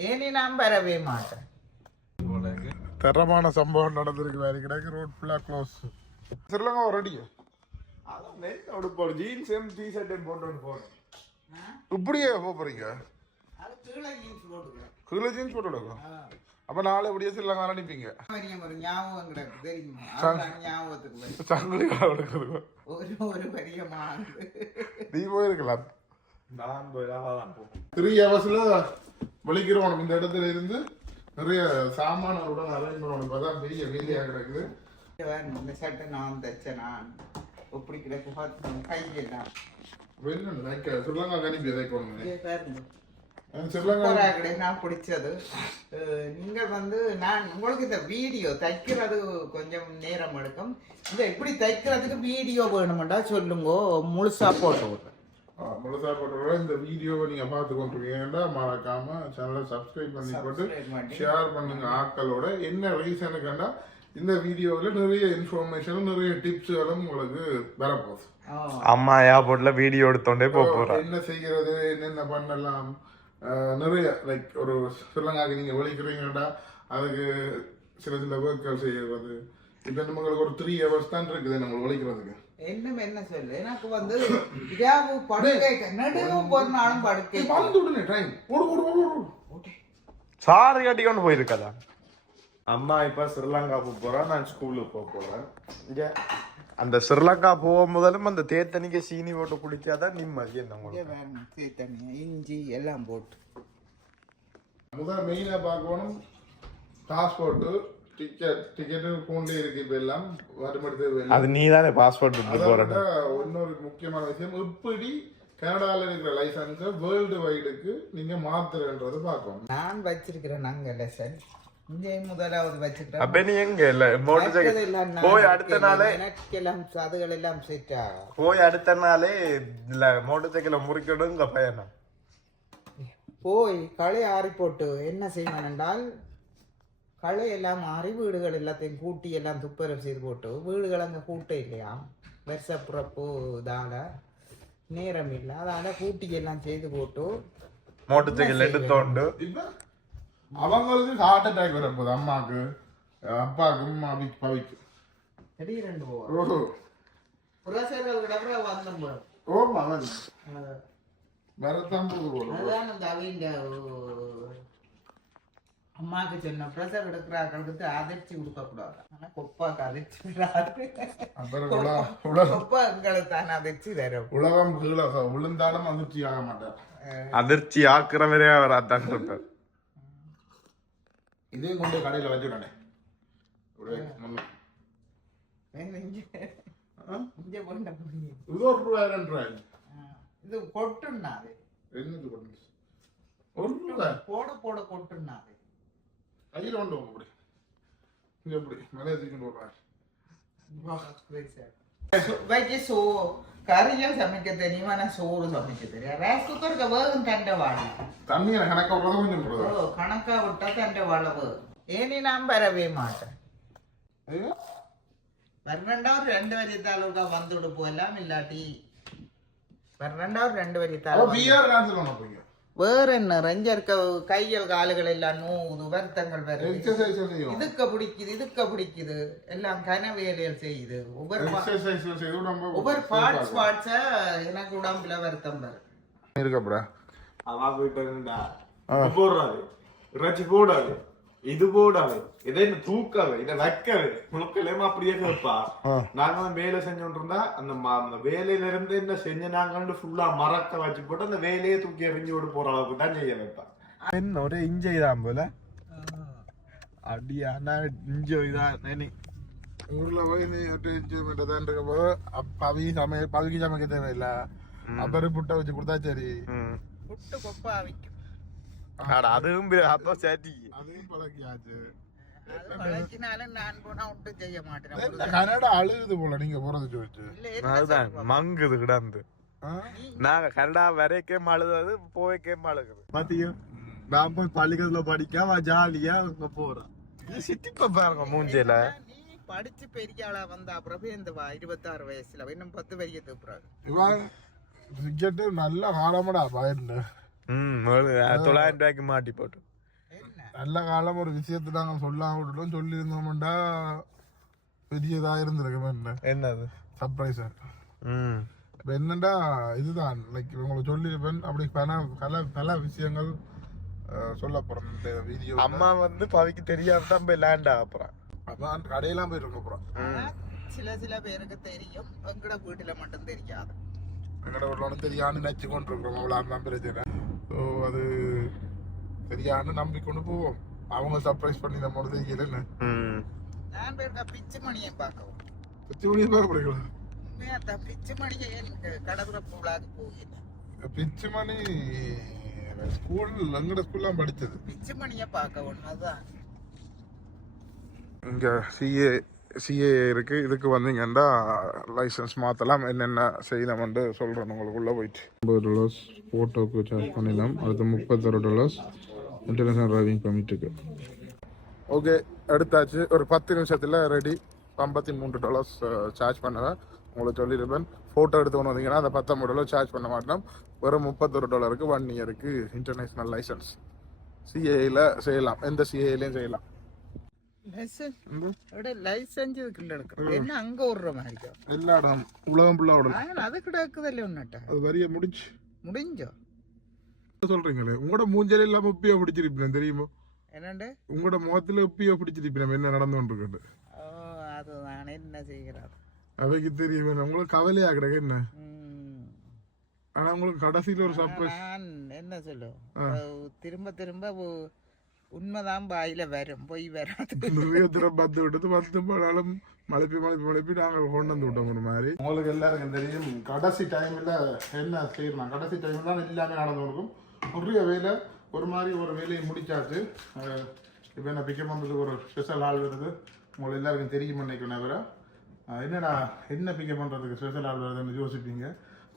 இனி நான் வரவே மாட்டேன் தரமான சம்பவம் நடந்திருக்கு வேற கிடக்கு ரோட் ஃபுல்லா க்ளோஸ் ஸ்ரீலங்கா ரெடி ஜீன்ஸும் டிஷர்ட்டும் போட்டு போகணும் இப்படியே போக போறீங்க? அது கீழே ஜீன்ஸ் போட்டுக்கிறேன் கீழே ஜீன்ஸ் போட்டு அப்ப நாளை இப்படியே ஸ்ரீலங்கா அனுப்பிங்க ஒரு ஞாபகம் அதான் ஞாபகத்துக்கு. சங்கிலி ஒரு ஒரு பெரிய நீ போயிருக்கலாம். நான் போய் த்ரீ ஹவர்ஸ்ல வலிக்கிறோம் இந்த இடத்துல இருந்து நிறைய சாமானங்களுடன் அரேஞ்ச் பண்ணணும் இப்பதான் பெரிய வேலையா கிடக்குது. இந்த சட்டை நான் தைச்ச நான் இப்படி கிடக்கு. பார்த்து கையெல்லாம் வெளில நினைக்க ஸ்ரீலங்கா அனுப்பி எதைக்கணும் இங்கே பாருங்க. ஸ்ரீலங்கா சூப்பரா கிடையாது நான் பிடிச்சது. நீங்கள் வந்து நான் உங்களுக்கு இந்த வீடியோ தைக்கிறது கொஞ்சம் நேரம் எடுக்கும். இந்த இப்படி தைக்கிறதுக்கு வீடியோ வேணுமெண்டா சொல்லுங்க. முழுசா போட்டு முழுசா போட்டு இந்த வீடியோவை நீங்க பார்த்து கொண்டிருக்கீங்கன்னா மறக்காம சேனலை சப்ஸ்கிரைப் பண்ணி போட்டு. ஷேர் பண்ணுங்க ஆட்களோட என்ன ரீசனுக்குன்னா இந்த வீடியோவில் நிறைய இன்ஃபர்மேஷனும் நிறைய டிப்ஸுகளும் உங்களுக்கு வரப்போகுது. அம்மா ஏர்போர்ட்ல வீடியோ எடுத்தோண்டே போக என்ன செய்யறது என்னென்ன பண்ணலாம்? நிறைய லைக் ஒரு ஸ்ரீலங்காக்கு நீங்க ஒழிக்கிறீங்கடா அதுக்கு சில சில ஒர்க்கள் செய்யறது இப்போ நம்மளுக்கு ஒரு த்ரீ ஹவர்ஸ் தான் இருக்குது நம்ம ஒழிக்கிறதுக்கு. இன்னும் என்ன சொல்லு? எனக்கு வந்து இரவு படுக்கை நடுவு ஒரு நாளும் படுக்கை வந்து விடுங்க டைம் ஓடு ஓடு ஓடு ஓடு. சாரி கட்டிக்கொண்டு போயிருக்கதா அம்மா இப்ப ஸ்ரீலங்கா போக போறா நான் ஸ்கூலுக்கு போக போறேன். இங்க அந்த ஸ்ரீலங்கா போகும் முதலும் அந்த தேத்தனிக்கு சீனி போட்டு குடிக்காதான் நிம்மதி என்ன உங்களுக்கு சீத்தண்ணி இஞ்சி எல்லாம் போட்டு. முதல் மெயினாக பார்க்கணும் பாஸ்போர்ட்டு டிக்கெட் டிக்கெட்டு ஃபோன்லேயே இருக்கு இப்போ எல்லாம். வருமடுத்து அது நீ தானே பாஸ்போர்ட் இன்னொரு முக்கியமான விஷயம். எப்படி கனடாவில் இருக்கிற லைசன்ஸை வேர்ல்டு வைடுக்கு நீங்கள் மாத்துறன்றது பார்க்கணும். நான் வச்சிருக்கிறேன் நாங்க லெசன் இங்கே முதலாவது வச்சிருக்கிறேன் அப்ப நீ எங்க இல்ல? Motorcycle. போய் அடுத்த நாளே அதுகள் எல்லாம் செட் ஆகும் போய் அடுத்த நாளே இல்ல மோட்டர் சைக்கிளை முறிக்கணுங்க பயணம். போய் களை ஆறி போட்டு என்ன செய்வேன் என்றால் களை எல்லாம் மாறி வீடுகள் எல்லாத்தையும் கூட்டி எல்லாம் துப்புரவு செய்து போட்டு வீடுகள் அங்கே கூட்ட இல்லையா வருஷ பிறப்பு இதால நேரம் இல்லை அதால கூட்டி எல்லாம் செய்து போட்டு மோட்டர் சைக்கிள் எடுத்தோண்டு அவங்களுக்கு ஹார்ட் அட்டாக் வரப்போகுது அம்மாவுக்கு அப்பாவுக்கும் அவிக்கு பவிக்கு அவன் அது- வரத்தான் போகுது போல அதுதான் அந்த அவங்க அம்மாவுக்கு சொன்ன ப்ரெஷர் எடுக்கிறார்களுக்கு அதிர்ச்சி கொடுக்கக்கூடாது ஆனால் கொப்பாக்கு அதிர்ச்சி வராது அப்புறம் உல உலகம் கொப்பா எங்களுக்கு தான் அதிர்ச்சி தரும் உலகம் விழுந்தாலும் அதிர்ச்சி ஆக மாட்டார் அதிர்ச்சி ஆக்குறவரே அவர் அதான் சொல்றார் இதையும் கொண்டு கடையில் வச்சுடனே இது ஒரு ரூபாய் ரெண்டு ரூபாய் இது கொட்டுனாது என்னது பண்ணு ஒரு ரூபாய் போட போட கொட்டுனாது கையில் கொண்டு போங்க அப்படி இங்க எப்படி மேலே தூக்கிட்டு வைக்க சோ கறியும் சமைக்க தெரியும் ஆனா சோறு சமைக்க தெரியும் ரைஸ் குக்கருக்கு வேகும் தண்டை வாழை தண்ணியை கணக்க விடுறது கொஞ்சம் கணக்கா விட்டா தண்டை வாழை வேகும். ஏனி நான் வரவே மாட்டேன். ஐயோ. பன்னெண்டாவது ரெண்டு வரித்தாளுக்கா வந்துவிடு போகலாம் இல்லாட்டி. பன்னெண்டாவது ரெண்டு அப்போ வரித்தாள் பிஆர் கேன்சல் பண்ண போய் வேற என்ன? ரெஞ்சர்க்க கையல் காலுகள் எல்லாம் நூது வருத்தங்கள் வருது இதுக்க பிடிக்குது இதுக்க பிடிக்குது. எல்லாம் கனவேலைகள் செய்யுது. ஒவ்வொரு பார்ட்ஸ் பார்ட்ஸ எனக்கு உடம்புல வருத்தம் வரும். இருக்கப்படா. அவா போயிட்டு இருந்தா இறைச்சி போடாது. இது போடாது இதை தூக்காது இதை வைக்காது முழுக்கலையுமா அப்படியே கேட்பா. நாங்க வந்து வேலை செஞ்சோட்டு இருந்தா அந்த அந்த வேலையில இருந்து என்ன செஞ்ச நாங்க ஃபுல்லா மரத்தை வச்சு போட்டு அந்த வேலையை தூக்கி எறிஞ்சு விட்டு போற அளவுக்கு தான் செய்ய வைப்பா. என்ன ஒரே இன்ஜாய் தான் போல. அப்படியா நான் இன்ஜாய் தான் ஊர்ல போய் நீ என்ஜாய்மெண்ட் தான் இருக்க போது பவி சமைய பவிக்கு சமைக்க தேவையில்ல. அப்புறம் புட்டை வச்சு கொடுத்தா சரி. புட்டு கொப்பா விக்கும் அதுவும் பி- அப்போ சரி அதையும் பழக்கியாச்சு கனடா அழுகுது போல நீங்க போறது அதுதான்? மங்குது கிடந்து? நாங்க கனடா வரைக்கே அழுதது போய்க்கே அழுகுது பாத்தியோ நான் போய் பள்ளிக்கூடத்துல படிக்காம ஜாலியா அங்க போறேன் சிட்டிப்ப பாருங்க மூஞ்சில நீ படிச்சு பெரிய ஆளா வந்த அப்புறம் இந்த இருபத்தாறு வயசுல இன்னும் பத்து வரைக்கும் தூப்புறாரு இவன் நல்ல காலமடா பயந்து தொள்ளாயிரம் ரூபாய்க்கு மாட்டி போட்டு. நல்ல காலம் ஒரு விஷயத்தை நாங்கள் சொல்லாம விட்டுட்டோம் சொல்லியிருந்தோம்டா. பெரியதா இருந்திருக்கு என்ன? என்னது? சர்ப்ரைஸா ம். இப்போ என்னண்டா இதுதான். லைக் உங்களுக்கு சொல்லியிருப்பேன். அப்படி பல பல பல விஷயங்கள் சொல்ல போறேன் இந்த வீடியோ அம்மா வந்து பவிக்கு தெரியாம தான் போய் லேண்ட் ஆகுறான் அதான் கடையெல்லாம் போயிருக்க போறோம் ஆனா, சில சில பேருக்கு தெரியும். எங்கட வீட்டுல மட்டும் தெரியாது. எங்கட வீட்டில் தெரியான்னு நினச்சி கொண்டு இருக்கிறோம் அவ்வளோ தான் பிரச்சனை. ஸோ அது தெரியான்னு நம்பிக்கொண்டு போவோம். அவங்க சர்ப்ரைஸ் பண்ணி நம்ம தெரியல என்ன? ம். நான் பேருக்கா பிச்சு மணியை பார்க்கவும். பத்து மணி பார்க்க தான் பிச்சு மணியை கடவுள பூலாக போகிறேன் பிச்சு மணி ஸ்கூல் எங்கட ஸ்கூல்லாம் படிச்சது. பிச்சு மணியை பார்க்க ஒண்ணுதான் இங்க சிஏ சிஏ இருக்கு. இதுக்கு வந்தீங்கன்னா லைசன்ஸ் மாத்தலாம். என்னென்ன செய்யணும்னு சொல்றேன். உங்களுக்குள்ள போயிட்டு. ஐம்பது டாலர்ஸ் ஃபோட்டோக்கு சார்ஜ் பண்ணிடலாம் அடுத்து முப்பத்தொரு டாலர்ஸ் இன்டர்நேஷனல் டிரைவிங் பெர்மிட்டுக்கு ஓகே எடுத்தாச்சு. ஒரு பத்து நிமிஷத்தில் ரெடி ஐம்பத்தி மூன்று டாலர்ஸ் சார்ஜ் பண்ணுவேன் உங்களுக்கு சொல்லியிருப்பேன். ஃபோட்டோ எடுத்து கொண்டு வந்தீங்கன்னா அந்த பத்தொம்பது டாலர் சார்ஜ் பண்ண மாட்டோம். வெறும் முப்பத்தொரு டாலருக்கு ஒன் இயருக்கு இன்டர்நேஷனல் லைசன்ஸ் சிஏயில் செய்யலாம். எந்த சிஏலையும் செய்யலாம். அங்க விடுற மாதிரி எல்லா இடம் உலகம் ஃபுல்லாக விடலாம் ஆனால் அது கிடக்குதில்ல ஒன்னுட்ட அது வரிய முடிச்சு முடிஞ்சோ சொல்றீங்களே உங்களோட மூஞ்சல இல்லாம உப்பியா பிடிச்சிருப்பேன் தெரியுமா என்னண்டு உங்களோட முகத்துல உப்பியா பிடிச்சிருப்பேன் என்ன நடந்து கொண்டிருக்கு ஓ அதுதான் என்ன செய்கிறார் அவைக்கு தெரியும் உங்களுக்கு கவலையா கிடக்கு என்ன. ஆனா உங்களுக்கு கடைசியில ஒரு சர்ப்ரைஸ் நான் என்ன சொல்லு திரும்ப திரும்ப உண்மைதான் வாயில வரும் பொய் வராது. நிறைய தடவை பத்து விட்டது பத்து நாளும் மழைப்பி மழைப்பி மழைப்பி நாங்கள் கொண்டு வந்து விட்டோம் ஒரு மாதிரி. உங்களுக்கு எல்லாருக்கும் தெரியும் கடைசி டைம்ல என்ன செய்யணும் கடைசி டைம்ல தான் எல்லாமே நடந்து கொடுக்கும் நிறைய வேலை ஒரு மாதிரி ஒரு வேலையை முடிச்சாச்சு. இப்போ என்ன பிக்கப் பண்ணுறதுக்கு ஒரு ஸ்பெஷல் ஆள் வருது. உங்களுக்கு எல்லாருக்கும் தெரியும் நினைக்கிறேன் தவிர என்னடா என்ன பிக்கப் பண்ணுறதுக்கு ஸ்பெஷல் ஆள் வருதுன்னு யோசிப்பீங்க?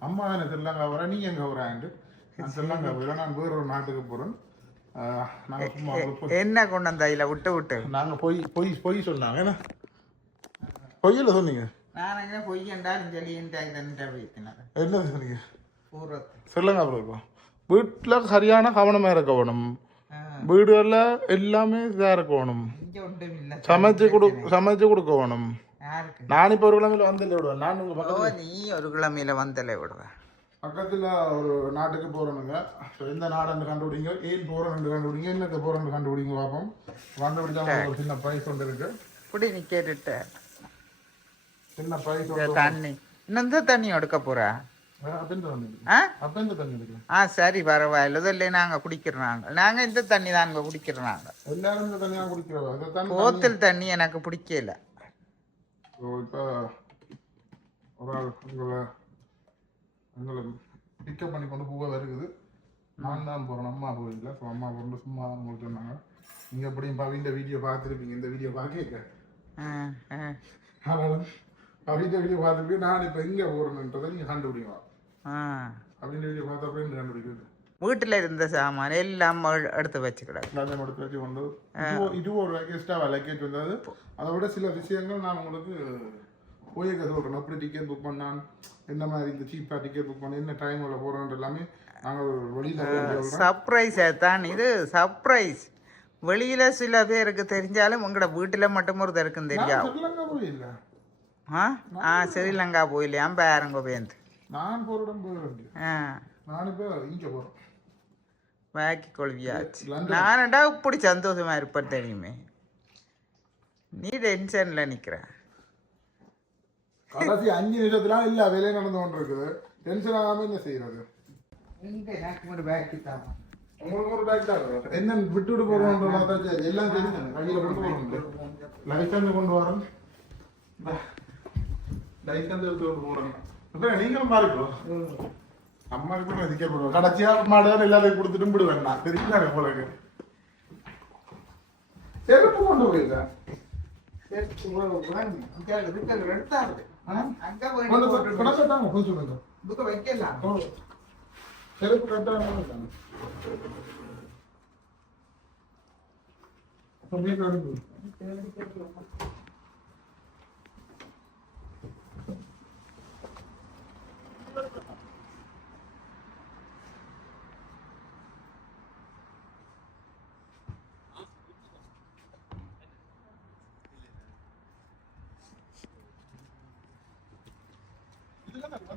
அம்மா என்ன தெரியலங்க வர நீ எங்கே வராண்டு நான் தெரியலங்க போயிடும் நான் வேற ஒரு நாட்டுக்கு போகிறேன் என்ன கொண்டு வந்த இதுல? விட்டு விட்டு. நாங்க பொய் பொய் பொய் சொன்னாங்க. என்ன? பொய்யில சொன்னீங்க. நான் எங்கே பொய் என்றாலும் சொல்லி என்ன சொன்னீங்க? சொல்லுங்க அப்புறம் வீட்டில் சரியான கவனமா இருக்க வேணும். வீடுகளில் எல்லாமே இதாக இருக்க வேணும். இல்லை. சமைச்சு கொடு சமைச்சு கொடுக்க வேணும். நான் இப்போ ஒரு கிழமையில வந்து விடுவேன் நான் உங்க ஓ நீ ஒரு கிழமையில வந்தல விடுவேன் பக்கத்தில் ஒரு நாட்டுக்கு போகிறோனுங்க ஸோ எந்த நாடுன்னு கண்டுபிடிங்க ஏன் போகிறோன்னு கண்டுபிடிங்க என்னத்தை போகிறோன்னு கண்டுபிடிங்க பார்ப்போம் கண்டுபிடிச்சா ஒரு சின்ன ப்ரைஸ் ஒன்று இருக்கு. இப்படி நீ கேட்டுட்ட. சின்ன ப்ரைஸ் தண்ணி. இன்னும் இந்த தண்ணி எடுக்க போறா? ஆ சரி பரவாயில்ல. இதில்ல நாங்க குடிக்கிறோம் நாங்க இந்த தண்ணி இந்த தண்ணியாக குடிக்கிறோம் தண்ணி போத்தல் தண்ணி எனக்கு பிடிக்கல. உங்களை பிக்கப் பண்ணி கொண்டு போக வருகுது. நான் தான் போகிறேன் அம்மா போயிடல ஸோ அம்மா போகிறது சும்மா தான் உங்களுக்கு சொன்னாங்க. நீங்கள் எப்படியும் பவின்ற வீடியோ பார்த்துருப்பீங்க. இந்த வீடியோ பார்க்க. ஆனாலும் பவின்ற வீடியோ பார்த்துருப்பீங்க. நான் இப்போ எங்கே போகிறேன்றதை நீங்கள் கண்டுபிடிக்கலாம் ஆ. அப்படின்ற வீடியோ பார்த்தப்ப இந்த கண்டுபிடிக்கிறது? வீட்டுல இருந்த சாமான் எல்லாம் எடுத்து வச்சுக்கிடாது. எல்லாத்தையும் எடுத்து வச்சு கொண்டு இது ஒரு லக்கேஜ்டாக லக்கேஜ் வந்தது. அதை விட சில விஷயங்கள் நான் உங்களுக்கு போயிருக்க சொல்கிறேன் எப்படி டிக்கெட் புக் பண்ணான். என்ன மாதிரி இந்த சீப்பாக டிக்கெட் புக் பண்ண என்ன டைமில் போகிறோன்ற எல்லாமே நாங்கள் வெளியில் சர்ப்ரைஸ் தான் இது. சர்ப்ரைஸ் வெளியில சில பேருக்கு தெரிஞ்சாலும் உங்களோட வீட்டுல மட்டும் ஒருத்தருக்கும் தெரியாது ஸ்ரீலங்கா போயில்ல. ஆ? ஆ ஸ்ரீலங்கா போயிலையாம் பேரங்க பேந்து நான் போகிற இடம் போயிட வேண்டிய ஆ. நான் இப்போ இங்கே போகிறேன் வாக்கி கொள்வியாச்சு லண்டன். நானடா இப்படி சந்தோஷமா இருப்பேன் தெரியுமே. நீ டென்ஷன்ல நிக்கிற. கடைசி அஞ்சு நிமிஷத்துலாம் இல்லை வேலையே நடந்து கொண்டு இருக்குது டென்ஷன் ஆகாமல் என்ன தான் உங்களுக்கு ஒரு பேக் தான்? என்ன விட்டு விட்டு போகிறோன்ற எல்லாம் தெரியும் கையில் கொண்டு போகிறோம் லைசன்ஸ் கொண்டு வரேன். லைசன்ஸ் எடுத்து கொண்டு இப்போ நீங்களும் பாருங்க அம்மாவுக்கு கூட அதிக போடுவோம் கடைசியாக மாடுதான் எல்லாத்தையும் கொடுத்துட்டு விடுவேன் நான் தெரியுங்களா உங்களுக்கு செருப்பு கொண்டு போயிருக்கேன். எடுத்தாரு. அங்க போய் கொண்டு போய் கொண்டாங்க கொஞ்சம் சொல்லுங்க புக்க வைக்கலாம்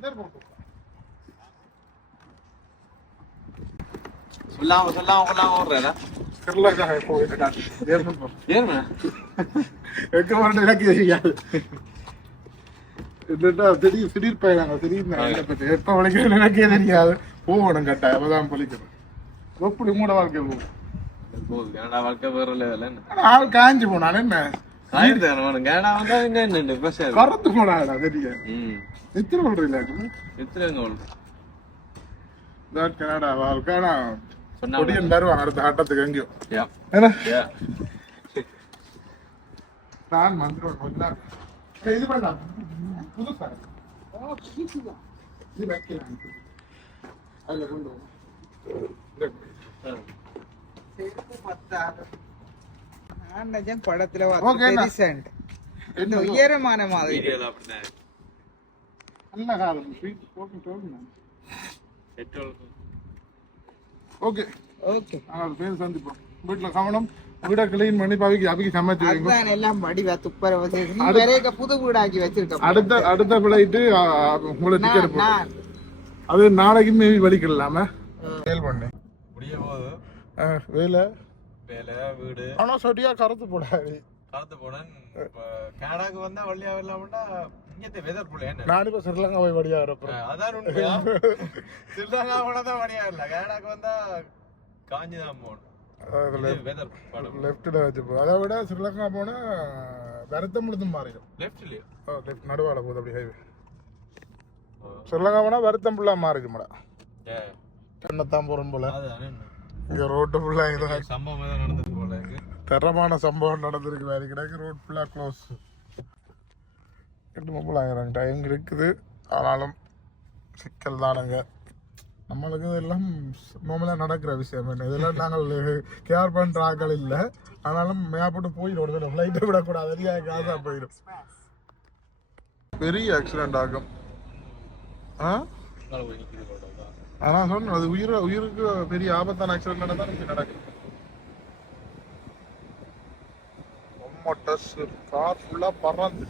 சரி போட்டு சொல்லாம சொல்லாம கொள்ளாம ஓடுறா ஸ்ரீலங்கா போயிருக்கா ஏன்னா எங்க வரணும் எனக்கு தெரியாது. இல்லைன்னா திடீர் திடீர் பயணங்க திடீர்னு எப்ப வலிக்கிறேன் எனக்கே தெரியாது. போகணும் கட்டாயம் அப்பதான் பலிக்கணும் எப்படி மூட வாழ்க்கை போகும் கனடா வாழ்க்கை வேற லெவல் என்ன? ஆள் காஞ்சி போனான் என்ன? அறுநூறு கனடா வந்தா என்ன பிரச்சனை கறந்து போனாடா தெரிய ம் எத்தனை சொல்றீங்களா எத்தனை எங்க கனடா வாழ்க்கைனா சொன்னா கொடியன் தருவான் அடுத்த ஆட்டத்துக்கு எங்கேயும் யா ஏன்னா யா நான் வந்துடுவேன் கொஞ்ச நேரம் ஏய், இது பண்ணலாம் புதுசா இது வைக்கலாம் அதுல கொண்டு வா. இந்த செருப்பு பத்தாது. நான் நிஜம் படத்துல Okay, அண்ணா. ரீசெண்ட் இந்த என்ன உயரமான மாதிரி ஸ்வீட் போட்டு போட்டு பெட்ரோல். ஓகே ஓகே நாங்கள் பேர் சந்திப்போம். வீட்டில் கவனம் வீடை கிளீன் பண்ணி பவிக்கு அவிக்கு சமைச்சு வைங்க. எல்லாம் வடிவா துப்புரவு புது வீடாக்கி வச்சிருக்க அடுத்த அடுத்த பிள்ளைட்டு உங்களை டிக்கெட் நான் அது நாளைக்கு மேபி வலிக்கலாம சேல் பண்ணேன் முடிய போகுது. வேலை? வேலை வீடு. ஆனா சொடியா கருத்து போடாது. கலந்து போனேன் இப்ப கனடாக்கு வந்தா வழியா வரலாம்டா இங்கത്തെ வெதர் புள்ள என்ன? நான் இப்போ ஸ்ரீலங்கா போய் வழியா இருப்பேன் அதான் உண்மையா? சிறுதாங்க போனா தான் வழியா இல்ல? கனடாக்கு வந்தா காஞ்சி தான் போகணும் வெதர் படம். லெஃப்ட்டில் வச்சுப்போம் அதை விட ஸ்ரீலங்கா போனால் வருத்தம் முழுதும் மாறிடும். லெஃப்ட்லயே லெஃப்ட் நடுவால போகுது அப்படி ஹைவே ஸ்ரீலங்கா போனால் வருத்தம் ஃபுல்லாக மாறிடுமாடா. சென்னத்தான் போகிறோம் போல. அதுதானே இங்கே ரோட்டு ஃபுல்லாக இது சம்பவம் நடந்தது போல தரமான சம்பவம் நடந்திருக்கு. வேறு கிடக்கு ரோட் ஃபுல்லாக க்ளோஸ் எட்டு ஆகிறாங்க டைம் இருக்குது. ஆனாலும் சிக்கல் தானுங்க. நம்மளுக்கு இதெல்லாம் நார்மலாக நடக்கிற விஷயம் என்ன? இதெல்லாம் நாங்கள் கேர் பண்ணுற ஆக்கள் இல்லை. ஆனாலும் மேப்பட்டு போயிடும் ஒரு ஃப்ளைட்டை விடக்கூடாது. அதிக காசாக போயிடும் பெரிய ஆக்சிடென்ட் ஆகும். ஆ? ஆனால் சொன்னேன் அது உயிர் உயிருக்கு பெரிய ஆபத்தான ஆக்சிடென்ட் நடந்தால் இப்படி நடக்கும் மொட்டஸ் கார் ஃபுல்லாக பறந்து.